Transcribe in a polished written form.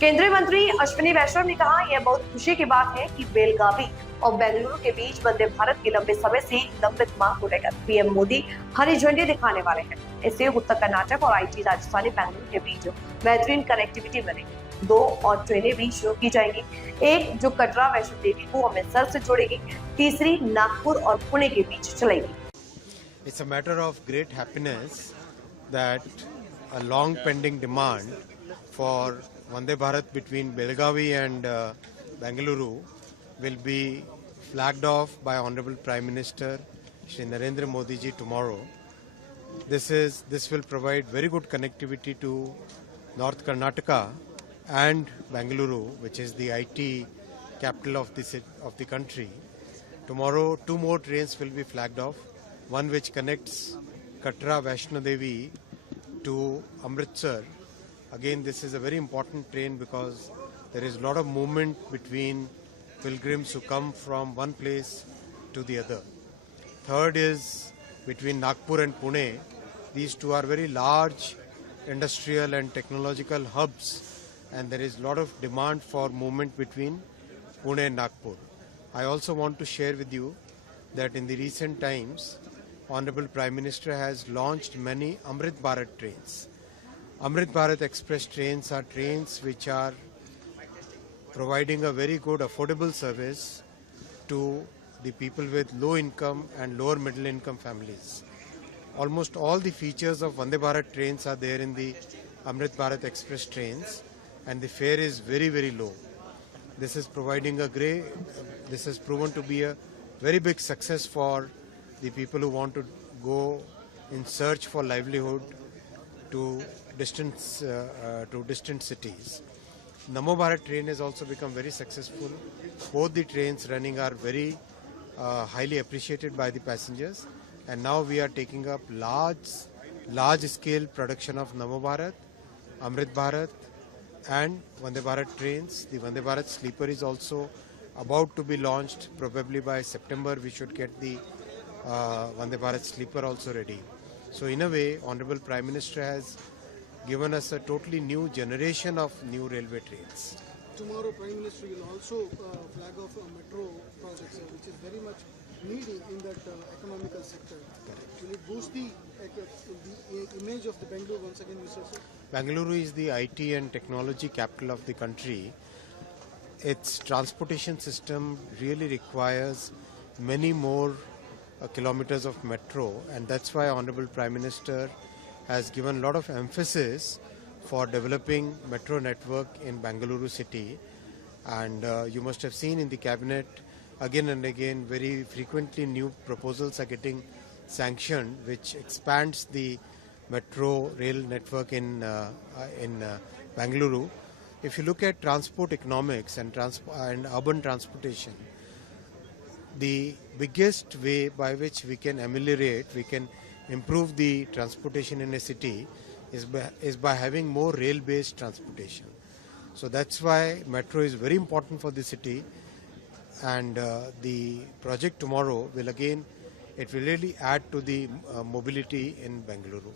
केंद्रीय मंत्री अश्विनी वैष्णव ने कहा, यह बहुत खुशी की बात है कि बेलगावी और बेंगलुरु के बीच वंदे भारत की लंबे समय से लंबित मांग को लेकर पीएम मोदी हरी झंडी दिखाने वाले हैं। इससे उत्तर कर्नाटक और आईटी राजधानी बेंगलुरु के बीच बेहतरीन कनेक्टिविटी बनेगी। 2 और ट्रेनें भी शुरू की जाएंगी, एक जो कटरा वैष्णो देवी को अमृतसर से जोड़ेगी, तीसरी नागपुर और पुणे के बीच चलेगी। It's a matter of great happiness that a long pending demand for Vande Bharat between Belgavi and Bengaluru will be flagged off by Honorable Prime Minister Shri Narendra Modi ji tomorrow. This will provide very good connectivity to North Karnataka and Bengaluru, which is the IT capital of the country. Tomorrow 2 more trains will be flagged off. One which connects Katra Vaishno Devi to Amritsar. Again, this is a very important train because there is a lot of movement between pilgrims who come from one place to the other. Third is between Nagpur and Pune. These two are very large industrial and technological hubs, and there is a lot of demand for movement between Pune and Nagpur. I also want to share with you that in the recent times, Honorable Prime Minister has launched many Amrit Bharat trains. Amrit Bharat Express trains are trains which are providing a very good affordable service to the people with low income and lower middle income families. Almost all the features of Vande Bharat trains are there in the Amrit Bharat Express trains, and the fare is very, very low. This is providing this has proven to be a very big success for the people who want to go in search for livelihood to distant cities. Namo Bharat train has also become very successful. Both the trains running are very highly appreciated by the passengers, and now we are taking up large scale production of Namo Bharat, Amrit Bharat and Vande Bharat trains. The Vande Bharat sleeper is also about to be launched. Probably by September we should get the Vande Bharat sleeper also ready. So in a way, Honorable Prime Minister has given us a totally new generation of new railway trains. Tomorrow Prime Minister will also flag off metro projects, which is very much needy in that economical sector. Correct. Will it boost the image of the Bengaluru once again, Mr. Sir? Bengaluru is the IT and technology capital of the country. Its transportation system really requires many more kilometers of metro, and that's why Honorable Prime Minister has given a lot of emphasis for developing metro network in Bengaluru city. And you must have seen in the cabinet again and again, very frequently new proposals are getting sanctioned which expands the metro rail network in Bengaluru. If you look at transport economics and urban transportation, the biggest way by which we can improve the transportation in a city is by having more rail-based transportation. So that's why metro is very important for the city, and the project tomorrow will really add to the mobility in Bengaluru.